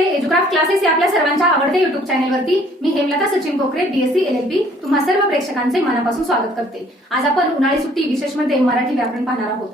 एज्युक्राफ्ट classes या आपल्या सर्वांच्या आवडत्या युट्यूब चॅनलवरती मी हेमलता सचिन कोकरे बीएससी एलएलबी तुम्हा सर्व प्रेक्षकांचे मनापासून स्वागत करते. आज आपण उन्हाळी सुट्टी विशेषमध्ये मराठी व्याकरण पाहणार आहोत.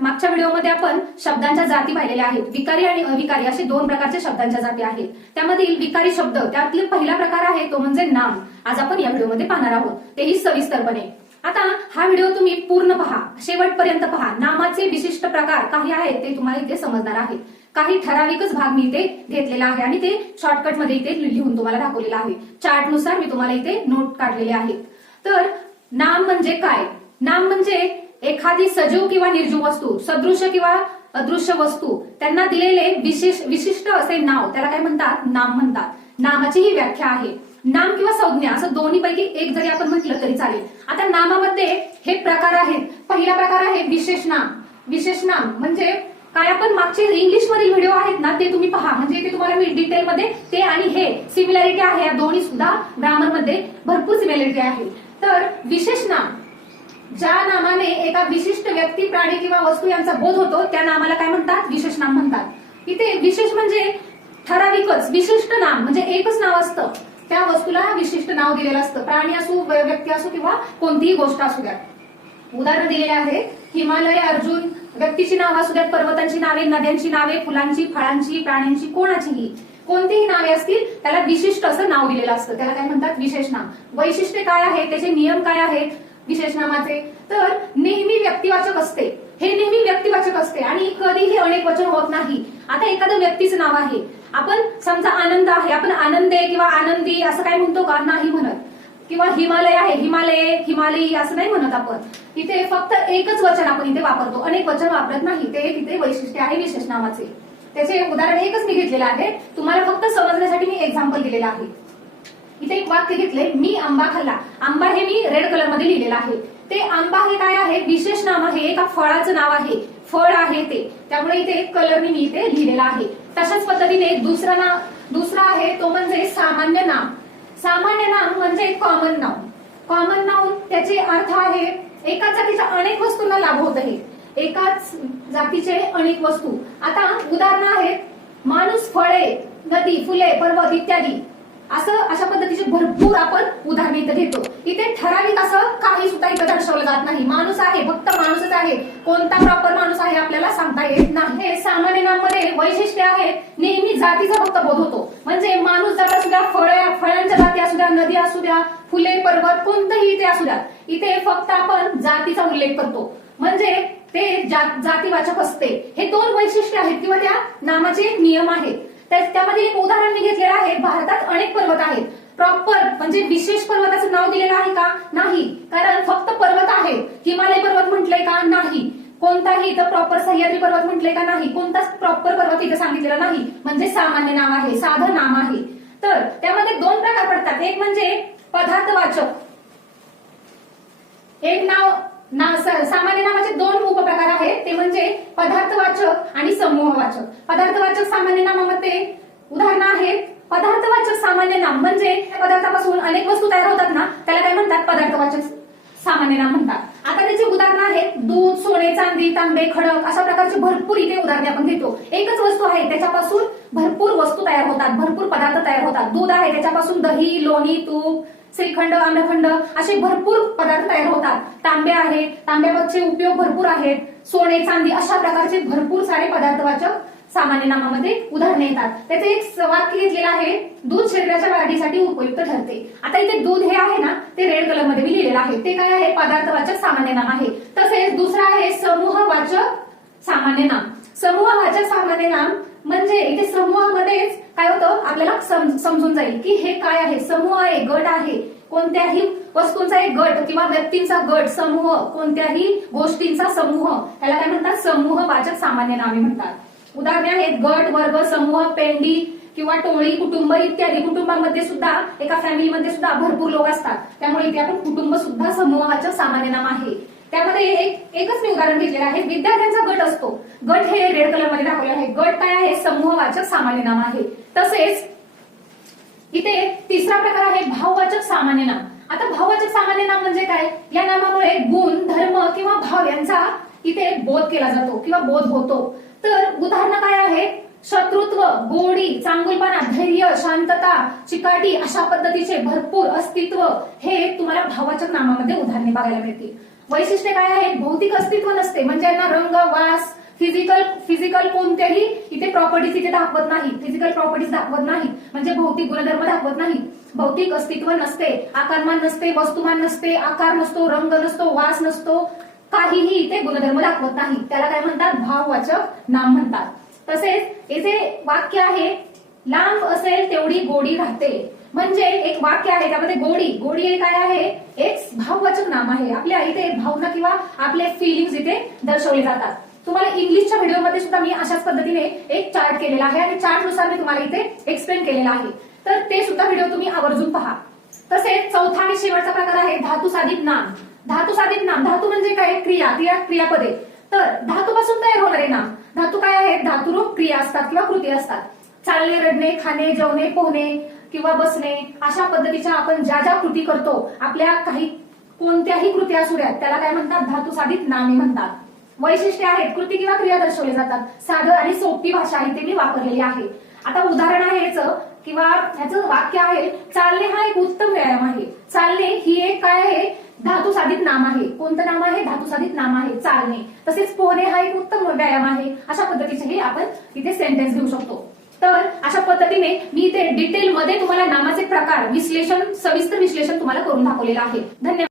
मागच्या व्हिडिओमध्ये आपण शब्दांच्या जाती पाहिलेल्या आहेत. विकारी आणि अविकारी असे दोन प्रकारच्या शब्दांच्या जाती आहेत. त्यामधील विकारी शब्द त्यातील पहिला प्रकार आहे तो म्हणजे नाम. आज आपण या व्हिडिओमध्ये पाहणार आहोत. तेही सविस्तरपणे. आता हा व्हिडिओ तुम्ही पूर्ण पहा. शेवटपर्यंत पहा. नामाचे विशिष्ट प्रकार काही आहेत ते तुम्हाला इथे समजणार आहेत. काही ठराविकच भाग मी इथे घेतलेला आहे आणि ते शॉर्टकटमध्ये इथे लिहून तुम्हाला दाखवलेलं आहे. चार्टनुसार मी तुम्हाला इथे नोट काढलेले आहेत. तर नाम म्हणजे काय? नाम म्हणजे एखादी सजीव किंवा निर्जीव वस्तू सदृश्य किंवा अदृश्य वस्तू. त्यांना दिलेले विशेष विशिष्ट असे नाव त्याला काय म्हणतात? नाम म्हणतात. नामाची ही व्याख्या आहे. नाम किंवा संज्ञा असं दोन्ही पैकी एक जरी आपण म्हटलं तरी चालेल. आता नामामध्ये हे प्रकार आहेत. पहिला प्रकार आहे विशेष नाम. विशेष नाम म्हणजे काय आपण मागचे इंग्लिश मधील व्हिडिओ आहेत ना ते तुम्ही पहा. म्हणजे ते तुम्हाला मी डिटेलमध्ये ते आणि हे सिमिलॅरिटी आहे. या दोन्ही सुद्धा ग्रामरमध्ये भरपूर सिमिलॅरिटी आहे. तर विशेष नाम. ज्या नामाने एका विशिष्ट व्यक्ती प्राणी किंवा वस्तू यांचा बोध होतो त्या नामाला काय म्हणतात? विशेष नाम म्हणतात. इथे विशेष म्हणजे ठराविकच विशिष्ट नाम म्हणजे एकच नाव असतं. त्या वस्तूला विशिष्ट नाव दिलेलं असतं. प्राणी असो व्यक्ती असो किंवा कोणतीही गोष्ट असू द्या. उदाहरण दिलेले आहे हिमालय अर्जुन व्यक्तीची नावं असू द्यात पर्वतांची नावे नद्यांची नावे फुलांची फळांची प्राण्यांची कोणाचीही. कोणतीही नावे असतील त्याला विशिष्ट असं नाव दिलेलं असतं. त्याला काय म्हणतात? विशेष नाव वैशिष्ट्य काय आहे? त्याचे नियम काय आहेत? विशेष नामाचे. तर नेहमी व्यक्तिवाचक असते. हे नेहमी व्यक्तिवाचक असते आणि कधीही अनेक वचन होत नाही. आता एखादं व्यक्तीचं नाव आहे. आपण समजा आनंद आहे. आपण आनंदे किंवा आनंदी असं काय म्हणतो का? नाही म्हणत. किंवा हिमालय आहे हिमालय हिमालयी असं नाही म्हणत आपण. इथे फक्त एकच वचन आपण इथे वापरतो. अनेक वचन वापरत नाही. ते तिथे वैशिष्ट्य आहे विशेष नामाचे त्याचे उदाहरण एकच मी घेतलेलं आहे. तुम्हाला फक्त समजण्यासाठी मी एक्झाम्पल दिलेलं आहे. इथे एक वाक्य घेतले मी आंबा खाल्ला. आंबा हे मी रेड कलरमध्ये लिहिलेलं आहे. ते आंबा हे काय आहे? विशेष नाम आहे. एका फळाचं नाव आहे. फळ आहे ते. त्यामुळे इथे एक कलरने मी इथे लिहिलेला आहे. तशाच पद्धतीने दुसरा नाव दुसरा आहे तो म्हणजे सामान्य नाम. सामान्य नाम म्हणजे कॉमन नाऊन कॉमन नाऊन त्याचे अर्थ आहे एकाच जातीच्या अनेक वस्तूंना लाभ होत आहे. एकाच जातीचे अनेक वस्तू. आता उदाहरणं आहेत माणूस फळे नदी फुले पर्वत इत्यादी. असं अशा पद्धतीचे भरपूर आपण उदाहरणे इथं घेतो. इथे ठराविक असं काही सुद्धा इथं दर्शवलं जात नाही. माणूस आहे फक्त माणूसच आहे. कोणता प्रॉपर माणूस आहे आपल्याला सांगता येत नाही. हे सामान्य नाममध्ये वैशिष्ट्य आहे. नेहमी जातीचा फक्त बोध होतो. म्हणजे माणूस जात असू द्या फळांच्या जाती असू द्या नदी असू द्या फुले पर्वत कोणतंही इथे असू द्या इथे फक्त आपण जातीचा उल्लेख करतो. म्हणजे ते जातीवाचक असते. हे दोन वैशिष्ट्य आहेत किंवा त्या नामाचे नियम आहेत. त्यामध्ये एक उदाहरण मी घेतलेलं आहे. भारतात अनेक पर्वत आहेत. प्रॉपर म्हणजे विशेष पर्वताचं नाव दिलेलं आहे का? नाही. कारण फक्त पर्वत आहे. हिमालय पर्वत म्हटलंय का? नाही. कोणताही इथं प्रॉपर सह्याद्री पर्वत म्हटलंय का? नाही. कोणताच प्रॉपर पर्वत इथं सांगितलेला नाही. म्हणजे सामान्य नाव आहे साधं नाम आहे. तर त्यामध्ये दोन प्रकार पडतात. एक म्हणजे पदार्थवाचक. एक नाव ना सामान्य नावाचे दोन उपप्रकार आहेत. ते म्हणजे पदार्थवाचक आणि समूहवाचक. पदार्थवाचक सामान्य नामामध्ये उदाहरणं आहेत. पदार्थवाचक सामान्य नाम म्हणजे त्या पदार्थापासून अनेक वस्तू तयार होतात ना त्याला काय म्हणतात? पदार्थवाचक सामान्य नाम म्हणतात. आता त्याची उदाहरणं आहेत दूध सोने चांदी तांबे खडक अशा प्रकारचे भरपूर इथे उदाहरणे आपण घेतो. एकच वस्तू आहे त्याच्यापासून भरपूर वस्तू तयार होतात भरपूर पदार्थ तयार होतात. दूध आहे त्याच्यापासून दही लोणी तूप श्रीखंड आम्रखंड असे भरपूर पदार्थ तयार होतात. तांबे आहे तांब्याचे उपयोग भरपूर आहेत. सोने चांदी अशा प्रकारचे भरपूर सारे पदार्थवाचक सामान्य नामामध्ये उदाहरणे येतात. त्याचे एक वाक्य घेतलेलं आहे दूध शरीराच्या वाढीसाठी उपयुक्त ठरते. आता इथे दूध हे आहे ना ते रेड कलरमध्ये मी लिहिलेलं आहे. ते काय आहे? पदार्थवाचक सामान्य नाम आहे. तसेच दुसरं आहे समूहवाचक सामान्य नाम. समूहवाचक सामान्य नाम म्हणजे इथे समूहामध्येच काय होतं? आपल्याला सम- समजून जाईल की हे काय आहे? समूह आहे गट आहे. कोणत्याही वस्तूंचा एक गट किंवा व्यक्तींचा गट समूह कोणत्याही गोष्टींचा समूह. त्याला काय म्हणतात? समूह वाचक सामान्य नामे म्हणतात. उदाहरणे आहेत गट वर्ग समूह पेंडी किंवा टोळी कुटुंब इत्यादी कुटुंबामध्ये सुद्धा एका फॅमिलीमध्ये सुद्धा भरपूर लोक असतात. त्यामुळे इथे आपण कुटुंब सुद्धा समूहाचं सामान्य नाम आहे. त्यामध्ये एक एकच मी उदाहरण घेतलेलं आहे. विद्यार्थ्यांचा गट असतो. गट हे रेड कलरमध्ये दाखवले आहे. गट काय आहे? समूहवाचक सामान्य नाम आहे. तसेच इथे तिसरा प्रकार आहे भाववाचक सामान्य नाम. आता भाववाचक सामान्य नाम म्हणजे काय? या नामामुळे गुण धर्म किंवा भाव यांचा इथे बोध केला जातो किंवा बोध होतो. तर उदाहरणं काय आहेत? शत्रुत्व गोडी चांगुलपणा धैर्य शांतता चिकाटी अशा पद्धतीचे भरपूर अस्तित्व हे तुम्हाला भावाचक नामामध्ये उदाहरणे बघायला मिळतील. वैशिष्ट्य काय आहे भौतिक अस्तित्व नसते. म्हणजे यांना रंग वास फिजिकल फिजिकल कोणत्याही इथे प्रॉपर्टीज इथे दाखवत नाही. फिजिकल प्रॉपर्टीज दाखवत नाही. म्हणजे भौतिक गुणधर्म दाखवत नाही. भौतिक अस्तित्व नसते. आकारमान नसते वस्तुमान नसते आकार नसतो रंग नसतो वास नसतो. काहीही इथे गुणधर्म दाखवत नाही. त्याला काय म्हणतात? भाववाचक नाम म्हणतात. तसेच येथे वाक्य आहे लांब असेल तेवढी गोडी राहते. म्हणजे एक वाक्य आहे त्यामध्ये गोडी. गोडी हे काय आहे? एक भाववाचक नाम आहे. आपल्या इथे भावना किंवा आपले फिलिंग्स इथे दर्शवले जातात. तुम्हाला इंग्लिशच्या व्हिडिओमध्ये सुद्धा मी अशाच पद्धतीने एक चार्ट केलेला आहे आणि चार्टनुसार मी तुम्हाला इथे एक्सप्लेन केलेला आहे. तर ते सुद्धा व्हिडिओ तुम्ही आवर्जून पहा. तसेच चौथा आणि शेवटचा प्रकार आहे धातू साधित नाम. धातू साधित नाम. धातू म्हणजे काय? क्रिया. क्रिया क्रियापदे. तर धातूपासून तयार होणारे नाम. धातू काय आहेत? धातुरूप क्रिया असतात किंवा कृती असतात. चालणे रडणे खाणे जेवणे पोहणे किंवा बसणे अशा पद्धतीच्या आपण ज्या ज्या कृती करतो आपल्या काही कोणत्याही कृती असू द्यात त्याला काय म्हणतात? धातू साधित नामे म्हणतात. वैशिष्ट्य आहेत. कृती किंवा क्रिया दर्शवले जातात. साधं आणि सोपी भाषा इथे मी वापरलेली आहे. आता उदाहरण आहे याचं किंवा ह्याचं वाक्य आहे चालणे हा एक उत्तम व्यायाम आहे. चालणे ही एक काय आहे? धातू साधित नाम आहे. कोणतं नाम आहे? धातू साधित नाम आहे. चालणे. तसेच पोहणे हा एक उत्तम व्यायाम आहे. अशा पद्धतीचे आपण इथे सेंटेन्स घेऊ शकतो. तर अशा पद्धतीने मी इथे डिटेल मध्ये तुम्हाला नामाचे प्रकार विश्लेषण सविस्तर विश्लेषण तुम्हाला करून दाखवलेलं आहे. धन्यवाद.